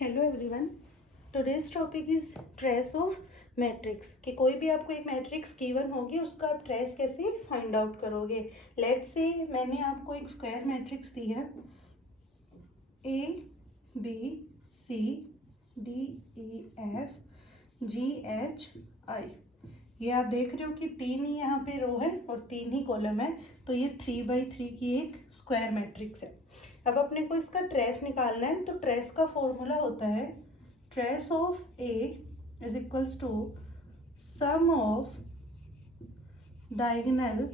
Hello everyone, today's topic is trace of matrix. कि कोई भी आपको एक मैट्रिक्स गिवन होगी, उसका आप ट्रेस कैसे फाइंड आउट करोगे। लेट्स से मैंने आपको एक स्क्वायर मैट्रिक्स दी है A B C D E F G H I. ये आप देख रहे हो कि 3 ही यहाँ पे रो है और 3 ही कॉलम है, तो ये 3x3 की एक स्क्वायर मैट्रिक्स है। अब अपने को इसका ट्रेस निकालना है, तो ट्रेस का फॉर्मूला होता है trace of A is equals to sum of diagonal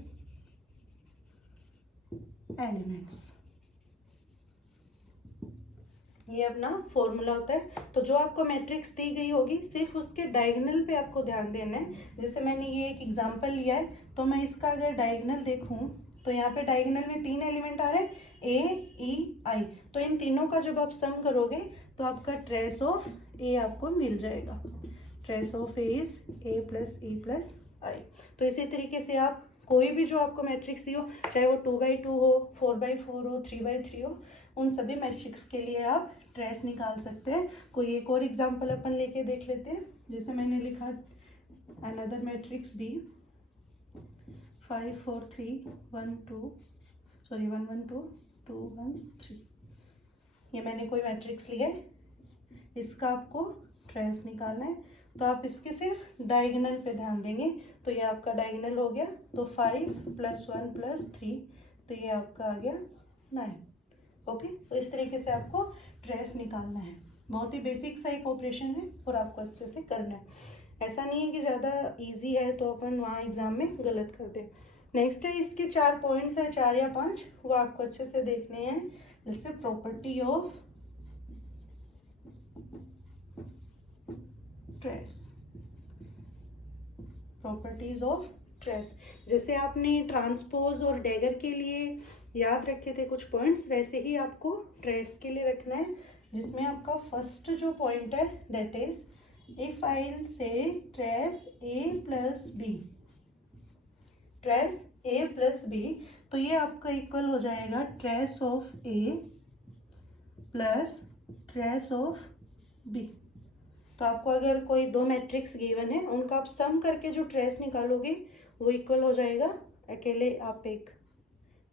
elements. ये अपना फॉर्मूला होता है। तो जो आपको मैट्रिक्स दी गई होगी, सिर्फ उसके डायगोनल पे आपको ध्यान देना है। जैसे मैंने ये एक एग्जांपल लिया है, तो मैं इसका अगर डायगोनल देखूं तो यहाँ पे डायगोनल में 3 एलिमेंट आ रहे हैं, ए ई आई। तो इन तीनों का जब आप सम करोगे तो आपका ट्रेस ऑफ ए आपको मिल जाएगा। Trace of A is A plus E plus I. तो इसी तरीके से आप कोई भी जो आपको मैट्रिक्स दी हो, चाहे वो 2x2 हो, 4x4 हो, 3x3 हो, उन सभी मैट्रिक्स के लिए आप ट्रेस निकाल सकते हैं। कोई एक और एग्जांपल अपन लेके देख लेते हैं। जैसे मैंने लिखा अनदर मैट्रिक्स बी 5 4 3 1 2 1 1 2 2 1 3। ये मैंने कोई मैट्रिक्स लिया है, इसका आपको ट्रेस निकालना है। तो आप इसके सिर्फ डायगोनल पे ध्यान देंगे। तो ये आपका डायगोनल हो गया, तो 5 + 1 + 3, तो ये आपका आ गया 9। ओके, तो इस तरीके से आपको ट्रेस निकालना है। बहुत ही बेसिक सा एक ऑपरेशन है और आपको अच्छे से करना है। ऐसा नहीं है कि ज़्यादा इजी है तो अपन वहाँ एग्जाम में गलत कर दें। नेक्स्ट है, इसके 4 पॉइंट्स हैं, 4 या 5, वो आपको अच्छे से देखने हैं। जैसे property of trace, properties of trace. जैसे आपने ट्रांसपोज और डैगर के लिए याद रखे थे कुछ पॉइंट्स, वैसे ही आपको ट्रेस के लिए रखना है। जिसमें आपका फर्स्ट जो पॉइंट है that is if I will say trace A plus B, trace A plus B, तो ये आपका इक्वल हो जाएगा trace of A plus trace of B. तो आपको अगर कोई 2 मैट्रिक्स गिवन है, उनका आप सम करके जो ट्रेस निकालोगे वो इक्वल हो जाएगा। अकेले आप एक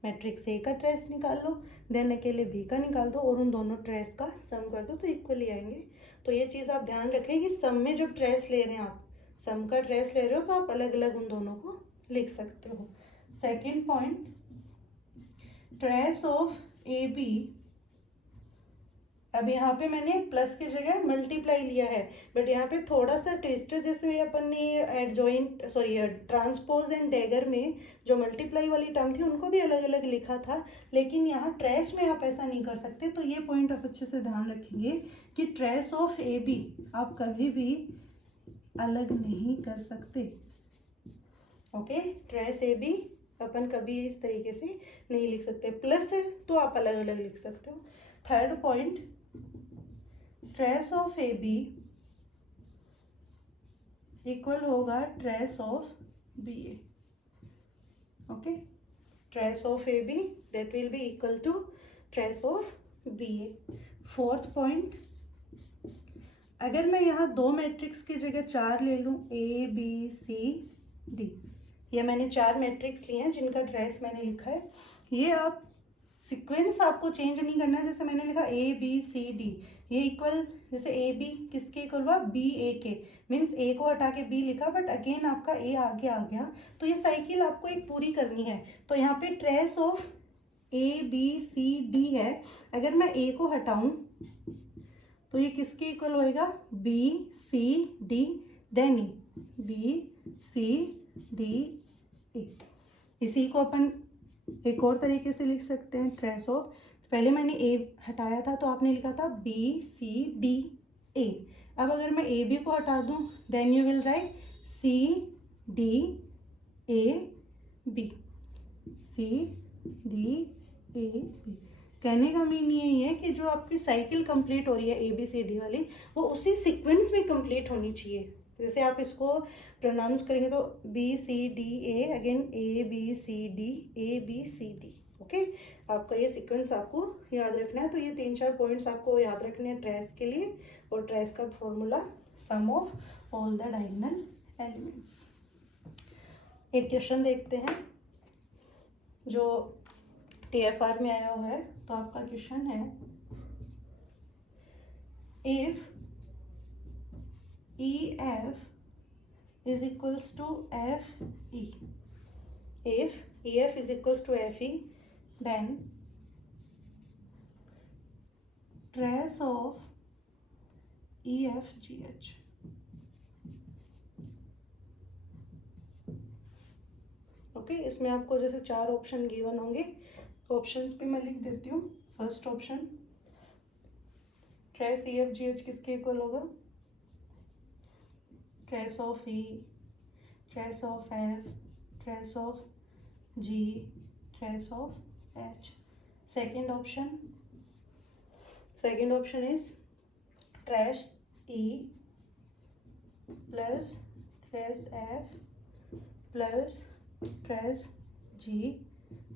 मैट्रिक्स ए का ट्रेस निकाल लो, देन अकेले बी का निकाल दो और उन दोनों ट्रेस का सम कर दो, तो इक्वली आएंगे। तो ये चीज़ आप ध्यान रखें कि सम में जो ट्रेस ले रहे हैं, आप सम का ट्रेस ले रहे हो, तो आप अलग अलग उन दोनों को लिख सकते हो। Second point, trace of A B. अब यहाँ पे मैंने प्लस की जगह मल्टीप्लाई लिया है, बट यहाँ पे थोड़ा सा ट्विस्ट है। जैसे अपन ने एडजॉइंट ट्रांसपोज एंड डैगर में जो मल्टीप्लाई वाली टर्म थी, उनको भी अलग अलग लिखा था, लेकिन यहाँ ट्रेस में आप ऐसा नहीं कर सकते। तो ये पॉइंट आप अच्छे से ध्यान रखेंगे कि ट्रेस ऑफ ए बी आप कभी भी अलग नहीं कर सकते। ओके, ट्रेस ए बी अपन कभी इस तरीके से नहीं लिख सकते। प्लस है तो आप अलग अलग लिख सकते हो। Third point, trace of A B equal होगा trace of B A. Okay, trace of A B that will be equal to trace of B A. Fourth point, अगर मैं यहाँ 2 मैट्रिक्स की जगह 4 ले लूँ, ए बी सी डी, ये मैंने 4 मैट्रिक्स लिए हैं जिनका ट्रेस मैंने लिखा है। ये आप सीक्वेंस आपको चेंज नहीं करना है। जैसे मैंने लिखा ए बी सी डी, ये इक्वल, जैसे ए बी किसके इक्वल हुआ, बी ए के, मीन्स ए को हटा के बी लिखा, बट अगेन आपका ए आगे आ गया। तो ये साइकिल आपको एक पूरी करनी है। तो यहाँ पे trace of A B C D है। अगर मैं ए को हटाऊं तो ये किसके इक्वल होएगा, B C D then E, B C D A. इसी को अपन एक और तरीके से लिख सकते हैं, ट्रेस ऑफ, पहले मैंने ए हटाया था तो आपने लिखा था बी सी डी ए। अब अगर मैं ए बी को हटा दूं, then you will write C D A B, C D A B. कहने का मीन ये है कि जो आपकी साइकिल कंप्लीट हो रही है ए बी सी डी वाली, वो उसी सीक्वेंस में कंप्लीट होनी चाहिए। जैसे आप इसको प्रोनाउंस करेंगे तो B C D A, again A B C D, A B C D. Okay, आपका ये सीक्वेंस आपको याद रखना है। तो ये 3-4 पॉइंट्स आपको याद रखने हैं ट्रेस के लिए। और ट्रेस का formula some of all the diagonal elements. एक क्वेश्चन देखते हैं जो TFR में आया हुआ है। तो आपका क्वेश्चन है, if EF is equals to FE, if EF is equals to FE, then trace of EFGH. Okay, इसमें आपको जैसे 4 ऑप्शन गिवन होंगे, ऑप्शंस पे मैं लिख देती हूँ। फर्स्ट ऑप्शन, ट्रेस EFGH किसके इक्वल होगा? Trace of E, trace of F, trace of G, trace of H। Second option is trace E plus trace F plus trace G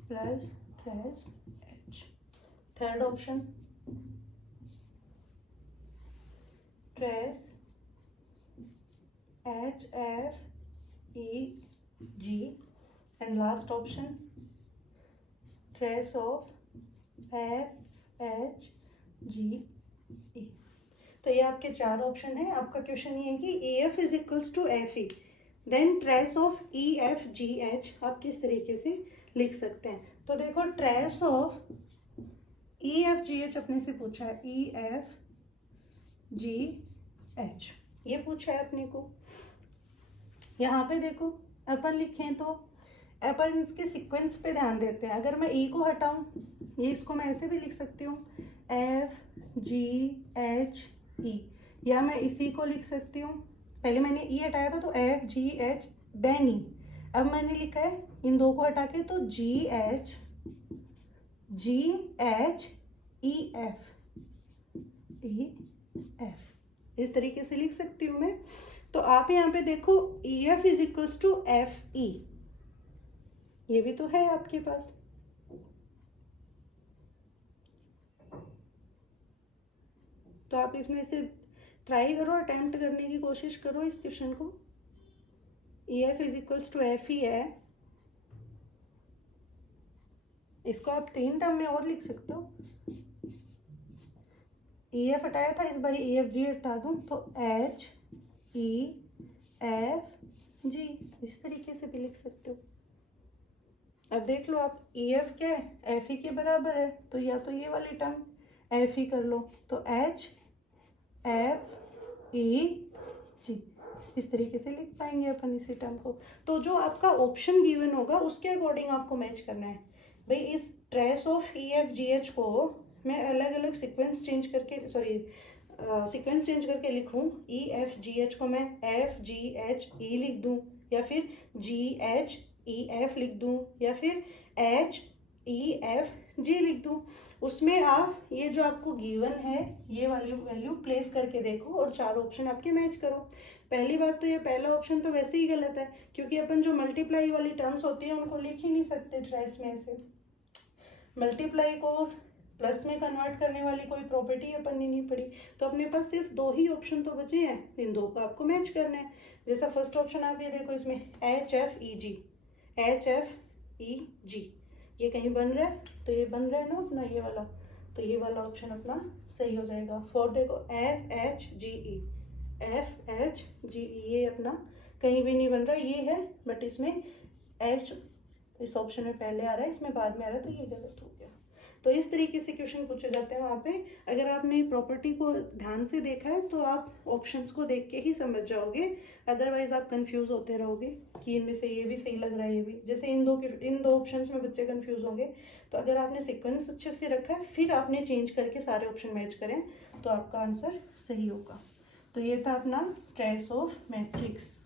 plus trace H। Third option, trace H F E G, and last option trace of F H G E। तो ये आपके 4 option है। आपका question ये है कि EF is equals to FE, then trace of EFGH आप किस तरीके से लिख सकते हैं? तो देखो, ट्रेस ऑफ EFGH अपने से पूछा है, EFGH ये पूछा है अपने को। यहाँ पे देखो, अपन लिखें तो अपन इसके सीक्वेंस पे ध्यान देते हैं। अगर मैं E को हटाऊं, ये इसको मैं ऐसे भी लिख सकती हूँ FGH E, या मैं इसी को लिख सकती हूँ, पहले मैंने E हटाया था तो FGH देन E, अब मैंने लिखा है इन दो को हटा के तो GH EF, इस तरीके से लिख सकती हूँ मैं। तो आप यहाँ पे देखो, EF is equals to FE, ये भी तो है आपके पास। तो आप इसमें से ट्राई करो, अटेम्प्ट करने की कोशिश करो इस क्वेश्चन को। EF is equals to FE है, इसको आप 3 टर्म में और लिख सकते हो। EF हटाया था, इस बार EFG हटा दूं तो HEFG, इस तरीके से भी लिख सकते हो। अब देख लो आप, EF क्या है? FE के बराबर है, तो या तो ये वाली टर्म FE कर लो, तो HFEG, इस तरीके से लिख पाएंगे अपन इसी टर्म को। तो जो आपका ऑप्शन गिवन होगा उसके अकॉर्डिंग आपको मैच करना है। भाई इस ट्रेस ऑफ EFGH को मैं अलग अलग सीक्वेंस चेंज करके लिखूं, EFGH को मैं FGHE लिख दूं, या फिर GHEF लिख दूं, या फिर HEFG लिख दूं। उसमें आप ये जो आपको गिवन है ये वाली वैल्यू प्लेस करके देखो और 4 ऑप्शन आपके मैच करो। पहली बात तो ये पहला ऑप्शन तो वैसे ही गलत है, क्योंकि अपन जो मल्टीप्लाई वाली टर्म्स होती है उनको लिख ही नहीं सकते ट्रेस में ऐसे। मल्टीप्लाई को प्लस में कन्वर्ट करने वाली कोई प्रॉपर्टी अपन ने नहीं पढ़ी, तो अपने पास सिर्फ 2 ही ऑप्शन तो बचे हैं, इन 2 को आपको मैच करना है। जैसा फर्स्ट ऑप्शन आप ये देखो, इसमें HFEG ये कहीं बन रहा है, तो ये बन रहा है ना अपना ये वाला, तो ये वाला ऑप्शन अपना सही हो जाएगा। फोर्थ देखो FHGE ये अपना कहीं भी नहीं बन रहा, ये है बट इसमें H इस ऑप्शन में पहले आ रहा है, इसमें बाद में आ रहा है, तो ये गलत हो गया। तो इस तरीके से क्वेश्चन पूछे जाते हैं वहाँ पे। अगर आपने प्रॉपर्टी को ध्यान से देखा है तो आप ऑप्शंस को देख के ही समझ जाओगे, अदरवाइज आप कंफ्यूज होते रहोगे कि इनमें से ये भी सही लग रहा है, ये भी। जैसे इन दो ऑप्शंस में बच्चे कंफ्यूज होंगे, तो अगर आपने सीक्वेंस अच्छे से रखा है फिर आपने चेंज करके सारे ऑप्शन मैच करें तो आपका आंसर सही होगा। तो ये था अपना ट्रेस ऑफ मैट्रिक्स।